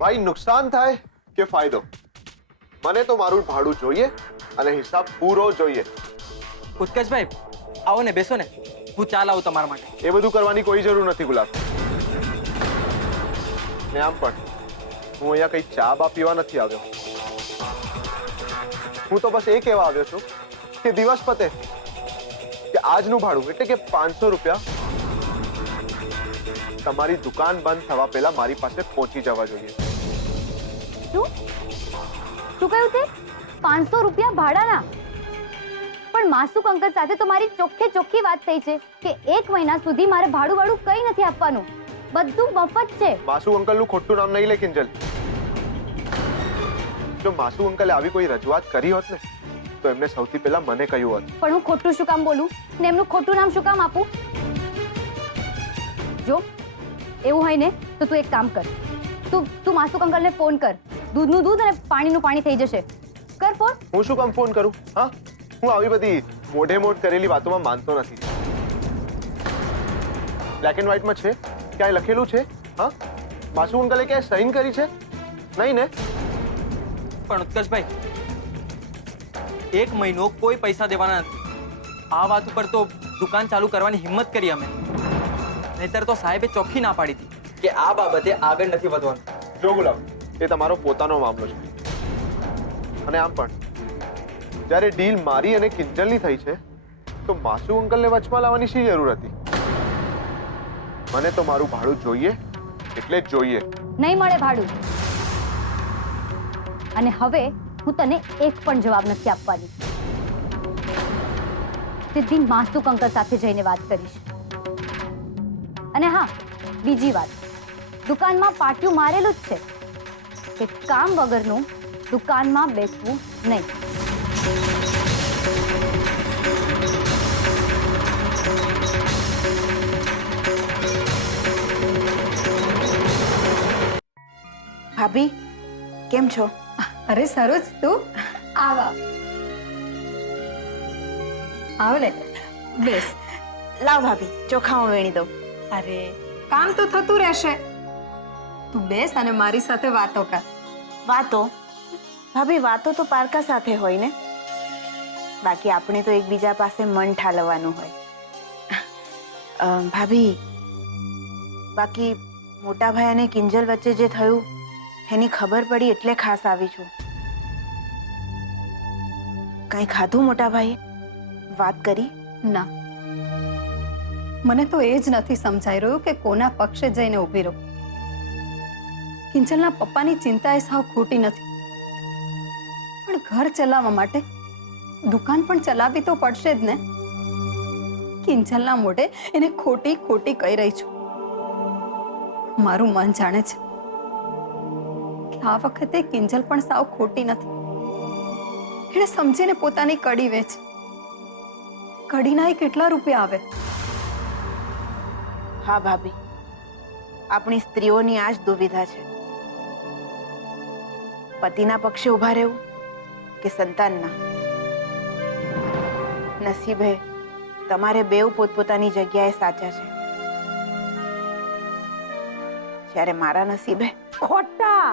ભાઈ નુકસાન થાય કે ફાયદો, મને તો મારું ભાડું જોઈએ અને હિસાબ પૂરો જોઈએ. ઉત્કર્ષભાઈ આવો ને, બેસો ને, હું ચા લાવું તમારા માટે. એ બધું કરવાની કોઈ જરૂર નથી ગુલાબ. ને આમ પણ હું અહીંયા કઈ ચા બા પીવા નથી આવ્યો. હું તો બસ એ કહેવા આવ્યો છું કે દિવસ પતે કે આજનું ભાડું એટલે કે 500 રૂપિયા તમારી દુકાન બંધ થવા પહેલા મારી પાસે પહોંચી જવા જોઈએ. શું કહ્યું તે? 500 રૂપિયા ભાડાના? પણ માસુક અંકલ સાથે તો મારી ચોખ્ખી વાત થઈ છે કે 1 મહિના સુધી મારે ભાડું કંઈ નથી આપવાનું, બધું મફત છે. માસુ અંકલનું ખોટું નામ નહીં લે કિંજલ. જો માસુ અંકલે આવી કોઈ રજૂઆત કરી હોત ને તો એમને સૌથી પહેલા મને કહ્યું હોત. પણ હું ખોટું શું કામ બોલું ને એમનું ખોટું નામ શું કામ આપું? જો એવું હોય ને તો તું એક કામ કર, તું માસુક અંકલને ફોન કર. દૂધનું દૂધ અને પાણીનું પાણી થઈ જશે. કર ફોન. હું શું કામ ફોન કરું? હા, હું આવી બધી મોઢે મોઢ કરેલી વાતોમાં માનતો નથી. બ્લેક એન્ડ વ્હાઇટમાં છે, ક્યાંય લખેલું છે? હા, માસુ અંકલે ક્યાંય સાઇન કરી છે? નહીં ને? પણ ઉત્કર્ષભાઈ 1 મહિનો કોઈ પૈસા દેવાના નથી. આ વાત ઉપર તો દુકાન ચાલુ કરવાની હિંમત કરી અમે, નહીતર તો સાહેબે ચોખ્ખી ના પાડી હતી કે આ બાબતે આગળ નથી વધવાનું. જો ગુલાબ, એ તમારો પોતાનો મામલો છે. અને આમ પણ જ્યારે ડીલ મારી અને કિંજલની થઈ છે તો માસુ અંકલને વચમાં લાવવાની શી જરૂર હતી? મને તો મારું ભાડું જોઈએ એટલે જ જોઈએ. નહીં મળે ભાડું. અને હવે હું તને એક પણ જવાબ નથી આપવાની. સીધી માસુક અંકલ સાથે જઈને વાત કરીશ. અને હા, બીજી વાત, દુકાનમાં પાટિયું મારેલું જ છે કે કામ વગરનું દુકાનમાં બેસવું નહીં. ભાભી કેમ છો? અરે સરોજ, તું આવ ને, બેસ. લાવ ભાભી, ચોખા હું વેણી દઉં. અરે કામ તો થતું રહેશે, તું બેસ અને મારી સાથે વાતો કર. વાતો? ભાભી વાતો તો પારકા સાથે હોય ને, બાકી આપણે તો એકબીજા પાસે મન ઠાલવવાનું હોય. ભાભી, બાકી મોટા ભાઈ અને કિંજલ વચ્ચે જે થયું એની ખબર પડી એટલે ખાસ આવી છું. કઈ ખાધું મોટા ભાઈ? વાત કરી? ના, મને તો એ જ નથી સમજાઈ રહ્યું કે કોના પક્ષે જઈને ઊભી રહું. કિંજલના પપ્પાની ચિંતા એ સાવ ખોટી નથી, પણ ઘર ચલાવવા માટે દુકાન પણ ચલાવવી તો પડશે જ ને. કિંજલના મોઢે એને ખોટી કહી રહી છું. મારું મન જાણે છે કે આ વખતે કિંજલ પણ સાવ ખોટી નથી. એને સમજીને પોતાની કડી વેચ. કડીના કેટલા રૂપિયા આવે? હા ભાભી, આપણી સ્ત્રીઓની આ જ દુવિધા છે, પતિના પક્ષે ઊભા રહેવું કે સંતાનના. નસીબે તમારે બેઉ પોતપોતાની જગ્યાએ સાચા છે, જ્યારે મારા નસીબે ખોટા.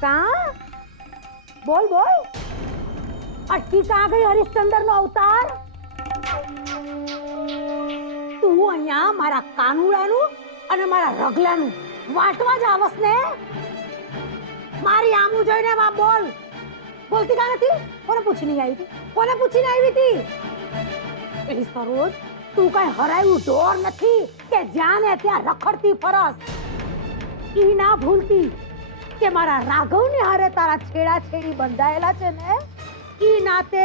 કા બોલ બોલ, અટકી કા ગઈ હરિશ્ચંદ્ર નો અવતાર? તું અહીંયા મારા કાનુડાનું અને મારા રગલાનું વાટવા જ આવસ ને? મારી આમું જોઈને વા બોલ. બોલતી કા નથી? કોને પૂછીને આવી હતી? કોને પૂછીને આવી હતી? એ સરોજ, તું કઈ હરાયું ઢોર નથી કે જ્યાં ને ત્યાં રખડતી ફરસ. ઈ ના ભૂલતી કે મારા રાઘવની હારે તારા છેડા છેડી બંધાયેલા છે ને, ઈ નાતે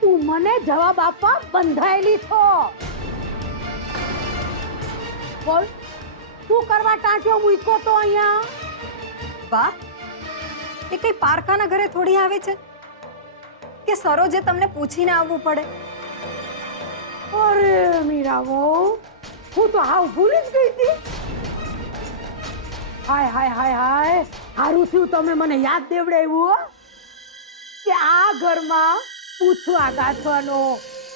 તું મને જવાબ આપવા બંધાયેલી છો. બોલ, શું કરવા ટાંટ્યો મૂક્યો તો અહીંયા? વાહ, એ કઈ પારકાના ઘરે થોડી આવે છે કે સરોજે તમને પૂછીને આવવું પડે. અરે મીરા વહુ, હું તો હાવ ભૂલી જ ગઈ હતી. હાય હાય હાય હાય, હારું થયું તમે મને યાદ દેવડાવ્યું કે આ ઘરમાં પૂછવા ગાંઠવાનો,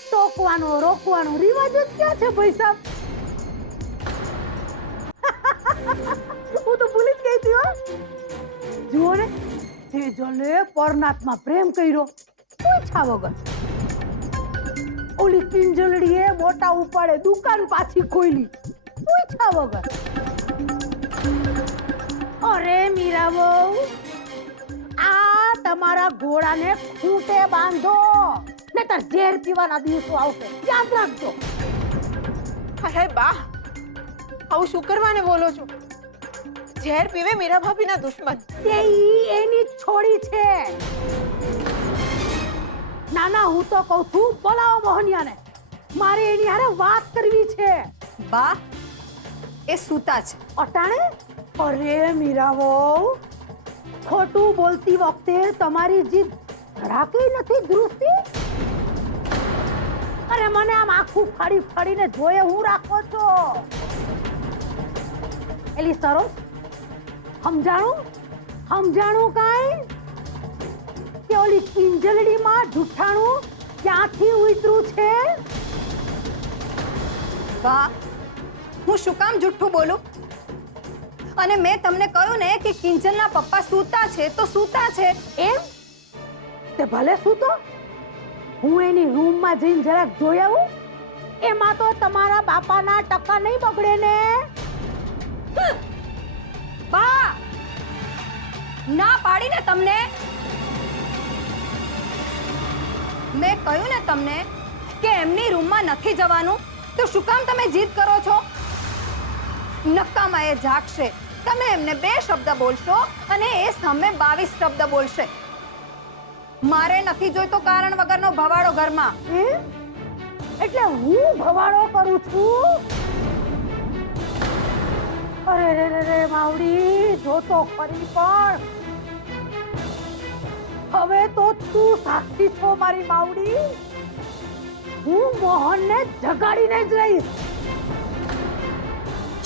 ટોકવાનો, રોકવાનો રિવાજ જ ક્યાં છે ભાઈ સાહેબ? હું તો ભૂલી કિંજલે પરનાથમાં પ્રેમ કર્યો પૂછા વગર. ઓલી કિંજલડીએ મોટા ઉપાડે દુકાન પાછી ખોલી પૂછા વગર. અરે મીરા બહુ, આ તમારા ઘોડાને ખૂંટે બાંધો, નહીતર ઝેર પીવાના દિવસો આવશે, યાદ રાખજો. અરે બા, આવું શું કરવાને બોલો છો? ઝેર પીવે મીરા ભાભીના દુશ્મન. તે ઈ એની જ છોડી છે. ના ના, હું તો કહું છું બોલાવો મોહનિયાને, મારે એની હારે વાત કરવી છે. બા એ સૂતા છે. અટાણે? અરે મીરાવો, ખોટું બોલતી વખતે તમારી જીભ ધડાકે નથી ધ્રુસતી? અરે મને આમ આખું ફાડી ફાડીને જોયે હું રાખો છો. એલી સરોજ, સમજાણું કાંઈ કે ઓલી કિંજલડીમાં જુઠ્ઠાણું ક્યાંથી ઉતર્યું છે? બા હું શું કામ જુઠ્ઠું બોલું? અને મેં તમને કહ્યું ને કે કિંજલના પપ્પા સૂતા છે તો સૂતા છે. એમ? તે ભલે સૂતો, હું એની રૂમમાં જઈને જરાક જોઈ આવું. એમાં તો તમારા બાપાના ટકા નહીં બગડે ને. બા ના પાડીને તમને. મેં કહ્યું ને તમને કે એમની રૂમમાં નથી જવાનું, તો શું કામ તમે જીદ કરો છો? નક્કામાં એ જાગશે, તમે એમને 2 શબ્દ બોલશો અને એ સામે 22 શબ્દ બોલશે. મારે નથી જોઈતો કારણ વગરનો ભવાડો ઘરમાં. એટલે હું ભવાડો કરું છું? અરે રે રે રે માવડી, જો તો ખરી, પણ હવે તો તું સાક્ષી છો મારી માવડી. હું મોહનને જગાડીને જ રહીશ.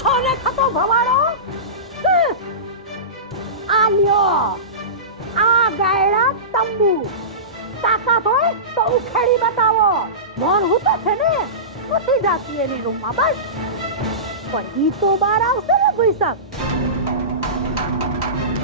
છો ને થતો ભવાડો? આ લ્યો, આ ગાયડા તંબુ. તાકાત હોય તો ઉખેડી બતાવો. મોહન હું તો છે ને, નથી જાતી એની રૂમમાં બસ. પણ ઈ તો બહાર આવશે ને ભાઈ સાહેબ.